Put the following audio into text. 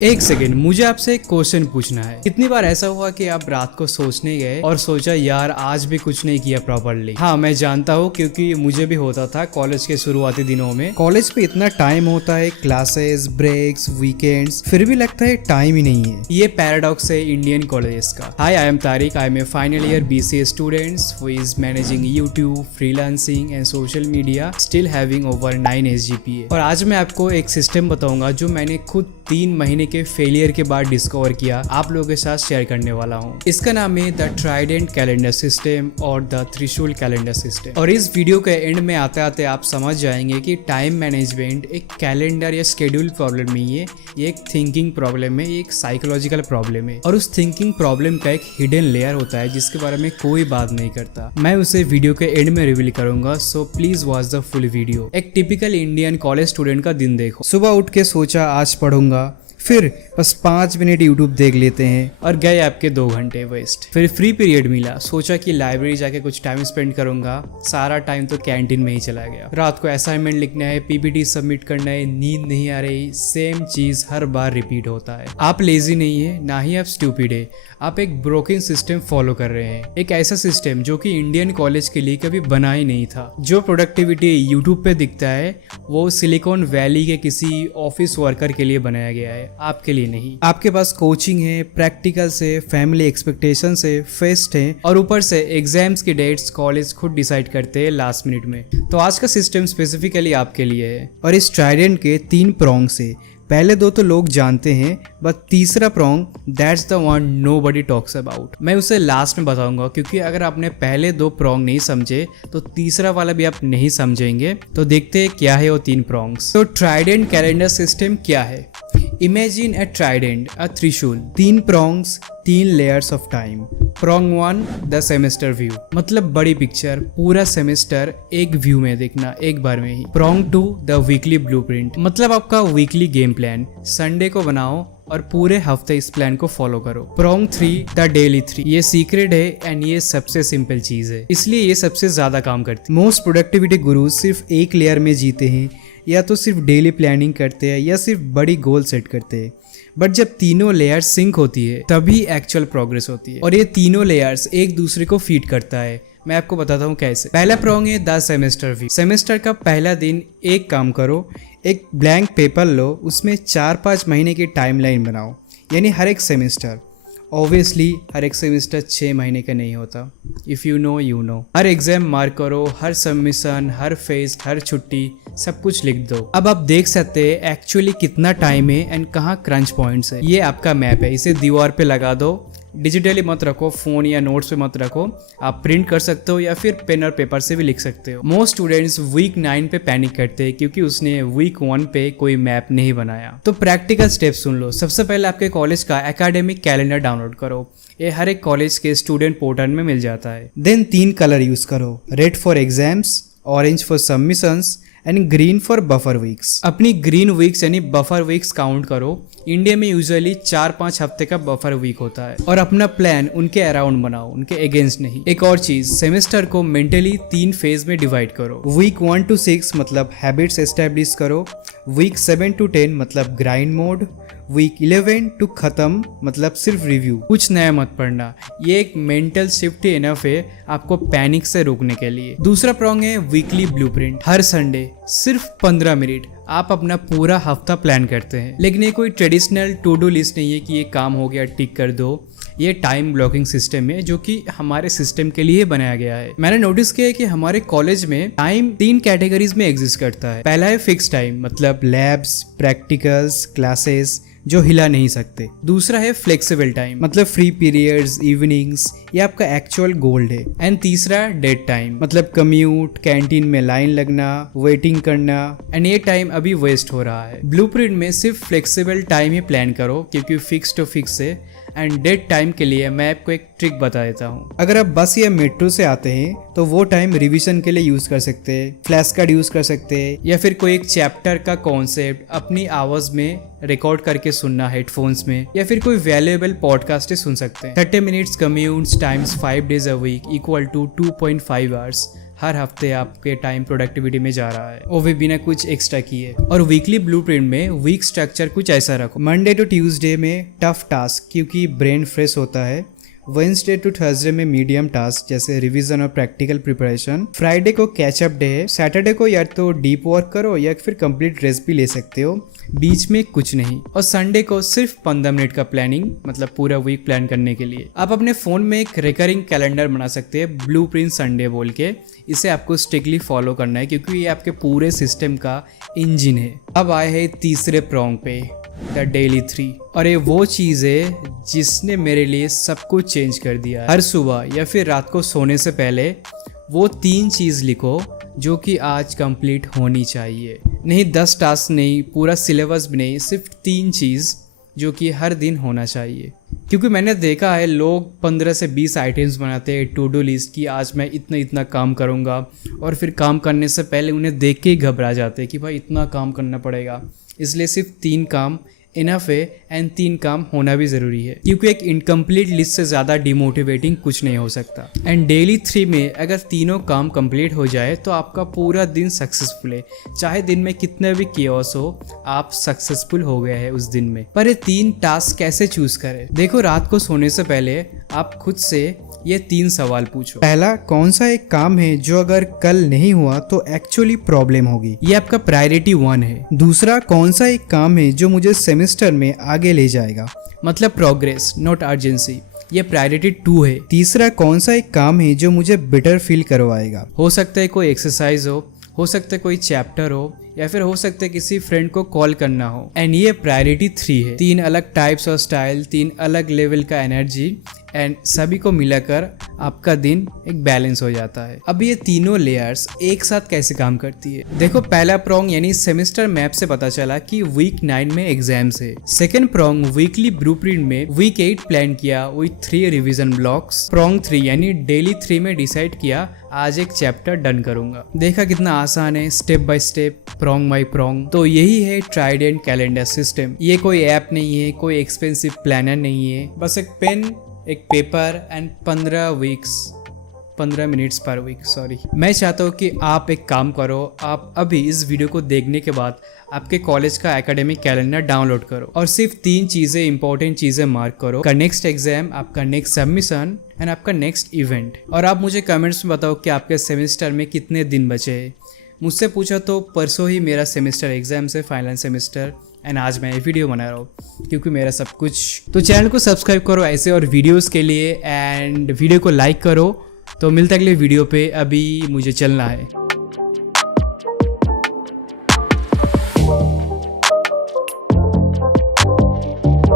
एक सेकेंड, मुझे आपसे एक क्वेश्चन पूछना है। कितनी बार ऐसा हुआ कि आप रात को सोचने गए और सोचा यार आज भी कुछ नहीं किया प्रॉपरली। हाँ, मैं जानता हूँ क्योंकि मुझे भी होता था कॉलेज के शुरुआती दिनों में। कॉलेज पे इतना टाइम होता है, क्लासेस, ब्रेक्स, वीकेंड्स, फिर भी लगता है टाइम ही नहीं है। ये पैराडॉक्स है इंडियन कॉलेजेस का। Hi, I am Tariq. I am a final year BCA students who is managing YouTube, freelancing and social media, still having over 9 SGPA। और आज मैं आपको एक सिस्टम बताऊंगा जो मैंने खुद 3 महीने के फेलियर के बाद डिस्कवर किया, आप लोगों के साथ शेयर करने वाला हूँ। इसका नाम है द ट्राइडेंट कैलेंडर सिस्टम और द थ्रेशोल्ड कैलेंडर सिस्टम। और इस वीडियो के एंड में आते आते आप समझ जाएंगे कि टाइम मैनेजमेंट एक कैलेंडर या शेड्यूल प्रॉब्लम नहीं है, ये एक थिंकिंग प्रॉब्लम है, ये एक साइकोलॉजिकल प्रॉब्लम है। और उस थिंकिंग प्रॉब्लम का एक हिडन लेयर होता है जिसके बारे में कोई बात नहीं करता। मैं उसे वीडियो के एंड में रिवील करूंगा, so please watch the full video. एक टिपिकल इंडियन कॉलेज स्टूडेंट का दिन देखो। सुबह उठ के सोचा आज पढ़ूंगा, फिर बस 5 मिनट यूट्यूब देख लेते हैं और गए आपके 2 घंटे वेस्ट। फिर फ्री पीरियड मिला, सोचा कि लाइब्रेरी जाके कुछ टाइम स्पेंड करूंगा, सारा टाइम तो कैंटीन में ही चला गया। रात को असाइनमेंट लिखना है, PPT सबमिट करना है, नींद नहीं आ रही, सेम चीज हर बार रिपीट होता है। आप लेजी नहीं है, ना ही आप स्टूपिड है, आप एक ब्रोकन सिस्टम फॉलो कर रहे हैं। एक ऐसा सिस्टम जो कि इंडियन कॉलेज के लिए कभी बना ही नहीं था। जो प्रोडक्टिविटी यूट्यूब पे दिखता है वो सिलिकॉन वैली के किसी ऑफिस वर्कर के लिए बनाया गया है, आपके लिए नहीं। आपके पास कोचिंग है, प्रैक्टिकल्स है, फैमिली एक्सपेक्टेशंस है, फेस्ट है और ऊपर से एग्जाम्स की डेट्स कॉलेज खुद डिसाइड करते हैं लास्ट मिनट में। तो आज का सिस्टम स्पेसिफिकली आपके लिए है। और इस ट्राइडेंट के 3 प्रॉन्ग्स है। पहले 2 तो लोग जानते हैं, बट तीसरा prong that's the one nobody talks about. मैं उसे लास्ट में बताऊंगा क्योंकि अगर आपने पहले 2 प्रॉन्ग नहीं समझे तो तीसरा वाला भी आप नहीं समझेंगे। तो देखते हैं क्या है वो 3 प्रॉन्ग्स। तो ट्राइडेंट कैलेंडर सिस्टम क्या है? Imagine a Trident, a threshold, 3 prongs, 3 layers of time. Prong 1 the semester view, मतलब बड़ी पिक्चर, पूरा सेमेस्टर एक व्यू में देखना, एक बार में ही। प्रॉन्ग 2 द वीकली ब्लूप्रिंट, मतलब आपका वीकली गेम प्लान, संडे को बनाओ और पूरे हफ्ते इस प्लान को फॉलो करो। प्रॉन्ग 3 द डेली 3, ये सीक्रेट है एंड ये सबसे सिंपल चीज है, इसलिए ये सबसे ज्यादा काम करती है। मोस्ट प्रोडक्टिविटी गुरु सिर्फ एक लेयर में जीते हैं, या तो सिर्फ डेली प्लानिंग करते हैं या सिर्फ बड़ी गोल सेट करते हैं। बट जब तीनों लेयर्स सिंक होती है तभी एक्चुअल प्रोग्रेस होती है। और ये तीनों लेयर्स एक दूसरे को फीड करता है। मैं आपको बताता हूँ कैसे। पहला प्रॉन्ग है द सेमेस्टर व्यू। सेमेस्टर का पहला दिन एक काम करो, एक ब्लैंक पेपर लो, उसमें 4-5 महीने की टाइमलाइन बनाओ, यानी हर एक सेमेस्टर। ऑब्वियसली हर एक सेमेस्टर 6 महीने का नहीं होता। If you know you know. Her exam mark करो, हर सबमिशन, हर फेस्ट, हर छुट्टी, सब कुछ लिख दो। अब आप देख सकते हैं एक्चुअली कितना टाइम है एंड कहाँ क्रंच पॉइंट्स है। ये आपका मैप है, इसे दीवार पे लगा दो। डिजिटली मत रखो, फोन या नोट्स पे मत रखो, आप प्रिंट कर सकते हो या फिर पेन और पेपर से भी लिख सकते हो। मोस्ट स्टूडेंट्स वीक 9 पे पैनिक करते हैं क्योंकि उसने वीक 1 पे कोई मैप नहीं बनाया। तो प्रैक्टिकल स्टेप्स सुन लो। सबसे पहले आपके कॉलेज का एकेडमिक कैलेंडर डाउनलोड करो, ये हर एक कॉलेज के स्टूडेंट पोर्टल में मिल जाता है। देन 3 कलर यूज करो, red for exams, orange for submissions and green for buffer weeks. अपनी ग्रीन वीक्स यानी बफर वीक्स काउंट करो। इंडिया में यूजुअली 4-5 हफ्ते का बफर वीक होता है और अपना प्लान उनके अराउंड बनाओ, उनके अगेंस्ट नहीं। एक और चीज, सेमेस्टर को मेंटली 3 फेज में डिवाइड करो। वीक 1 to 6 मतलब हैबिट्स एस्टेब्लिश करो, वीक 7 to 10 मतलब ग्राइंड मोड, वीक 11 टू खत्म मतलब सिर्फ रिव्यू, कुछ नया मत पढ़ना। ये एक मेंटल शिफ्ट ही इनफ है आपको पैनिक से रोकने के लिए। दूसरा प्रॉन्ग है वीकली ब्लूप्रिंट। हर संडे सिर्फ 15 मिनट आप अपना पूरा हफ्ता प्लान करते हैं, लेकिन ये कोई ट्रेडिशनल टू डू लिस्ट नहीं है कि ये काम हो गया टिक कर दो। ये टाइम ब्लॉकिंग सिस्टम है जो कि हमारे सिस्टम के लिए बनाया गया है। मैंने नोटिस किया है कि हमारे कॉलेज में टाइम 3 कैटेगरीज में एग्जिस्ट करता है। पहला है फिक्स टाइम, मतलब लैब्स, प्रैक्टिकल्स, क्लासेस जो हिला नहीं सकते। दूसरा है फ्लेक्सिबल टाइम, मतलब फ्री पीरियड्स, इवनिंग्स, ये आपका एक्चुअल गोल्ड है। एंड तीसरा डेड टाइम, मतलब कम्यूट, कैंटीन में लाइन लगना, वेटिंग करना, एंड ये टाइम अभी वेस्ट हो रहा है। ब्लूप्रिंट में सिर्फ फ्लेक्सिबल टाइम ही प्लान करो क्योंकि फिक्स तो फिक्स है। एंड डेड टाइम के लिए मैं आपको एक ट्रिक बता देता हूँ। अगर आप बस या मेट्रो से आते हैं तो वो टाइम रिवीजन के लिए यूज कर सकते हैं, फ्लैश कार्ड यूज कर सकते हैं, या फिर कोई एक चैप्टर का कॉन्सेप्ट अपनी आवाज में रिकॉर्ड करके सुनना हेडफोन्स में, या फिर कोई वैल्यूएबल पॉडकास्ट सुन सकते हैं। 30 minutes commutes times 5 days a week equal to 2.5 hours। हर हफ्ते आपके टाइम प्रोडक्टिविटी में जा रहा है, वो भी बिना कुछ एक्स्ट्रा किए। और वीकली ब्लूप्रिंट में वीक स्ट्रक्चर कुछ ऐसा रखो। मंडे टू ट्यूसडे में टफ टास्क क्योंकि ब्रेन फ्रेश होता है। वेंसडे टू थर्सडे में मीडियम टास्क जैसे रिवीजन और प्रैक्टिकल प्रिपरेशन। फ्राइडे को कैचअप डे है। सैटरडे को या तो डीप वर्क करो या फिर कंप्लीट रेस्ट भी ले सकते हो, बीच में कुछ नहीं। और संडे को सिर्फ 15 मिनट का प्लानिंग, मतलब पूरा वीक प्लान करने के लिए। आप अपने फोन में एक रिकरिंग कैलेंडर बना सकते हैं ब्लूप्रिंट संडे बोल के। इसे आपको स्ट्रिक्टली फॉलो करना है क्योंकि ये आपके पूरे सिस्टम का इंजन है। अब आए हैं तीसरे प्रॉन्ग पे, द डेली 3। और ये वो चीज़ है जिसने मेरे लिए सब कुछ चेंज कर दिया है। हर सुबह या फिर रात को सोने से पहले वो 3 चीज़ लिखो जो कि आज कंप्लीट होनी चाहिए। नहीं 10 टास्क नहीं, पूरा सिलेबस भी नहीं, सिर्फ 3 चीज़ जो कि हर दिन होना चाहिए। क्योंकि मैंने देखा है लोग 15 से 20 आइटम्स बनाते हैं टू डू लिस्ट की, आज मैं इतना इतना काम करूँगा, और फिर काम करने से पहले उन्हें देख के ही घबरा जाते हैं कि भाई इतना काम करना पड़ेगा। इसलिए सिर्फ 3 काम इनफ है, एंड 3 काम होना भी ज़रूरी है क्योंकि एक इनकम्प्लीट लिस्ट से ज़्यादा डिमोटिवेटिंग कुछ नहीं हो सकता। एंड डेली 3 में अगर तीनों काम कंप्लीट हो जाए तो आपका पूरा दिन सक्सेसफुल है। चाहे दिन में कितने भी कियोस हो, आप सक्सेसफुल हो गए हैं उस दिन में। पर ये 3 टास्क कैसे चूज करें? देखो, रात को सोने से पहले आप खुद से ये 3 सवाल पूछो। पहला, कौन सा एक काम है जो अगर कल नहीं हुआ तो एक्चुअली प्रॉब्लम होगी? ये आपका प्रायोरिटी 1 है। दूसरा, कौन सा एक काम है जो मुझे सेमेस्टर में आगे ले जाएगा, मतलब प्रोग्रेस नॉट अर्जेंसी? ये प्रायोरिटी 2 है। तीसरा, कौन सा एक काम है जो मुझे बेटर फील करवाएगा? हो सकता है कोई एक्सरसाइज हो सकता है कोई चैप्टर हो, या फिर हो सकता है किसी फ्रेंड को कॉल करना हो। एंड ये प्रायोरिटी 3 है। 3 अलग टाइप्स और स्टाइल, 3 अलग लेवल का एनर्जी, एंड सभी को मिलाकर आपका दिन एक बैलेंस हो जाता है। अब ये तीनों लेयर्स एक साथ कैसे काम करती है? देखो, पहला प्रॉन्ग यानी सेमेस्टर मैप से पता चला कि वीक 9 में एग्जाम्स है। सेकंड प्रॉन्ग वीकली ब्लूप्रिंट में वीक 8 प्लान किया विथ 3 रिवीजन ब्लॉक्स। प्रॉन्ग 3 यानी डेली 3 में डिसाइड किया आज एक चैप्टर डन करूंगा। देखा कितना आसान है, step by step, prong by prong. तो यही है ट्राइडेंट कैलेंडर सिस्टम। ये कोई ऐप नहीं है, कोई एक्सपेंसिव प्लानर नहीं है, बस एक पेन, एक paper and 15 minutes per week. Sorry, मैं चाहता हूँ कि आप एक काम करो, आप अभी इस वीडियो को देखने के बाद आपके कॉलेज का एकेडमिक कैलेंडर डाउनलोड करो और सिर्फ 3 चीज़ें, इंपॉर्टेंट चीज़ें मार्क करो। आपका नेक्स्ट एग्जाम, आपका नेक्स्ट सबमिशन एंड आपका नेक्स्ट इवेंट। और आप मुझे कमेंट्स में बताओ कि आपके सेमेस्टर में कितने दिन बचे हैं। मुझसे पूछा तो परसों ही मेरा सेमेस्टर एग्जाम से, फाइनल सेमेस्टर, एंड आज मैं ये वीडियो बना रहा हूँ क्योंकि मेरा सब कुछ। तो चैनल को सब्सक्राइब करो ऐसे और वीडियोस के लिए, एंड वीडियो को लाइक करो। तो मिलता है अगले वीडियो पे, अभी मुझे चलना है।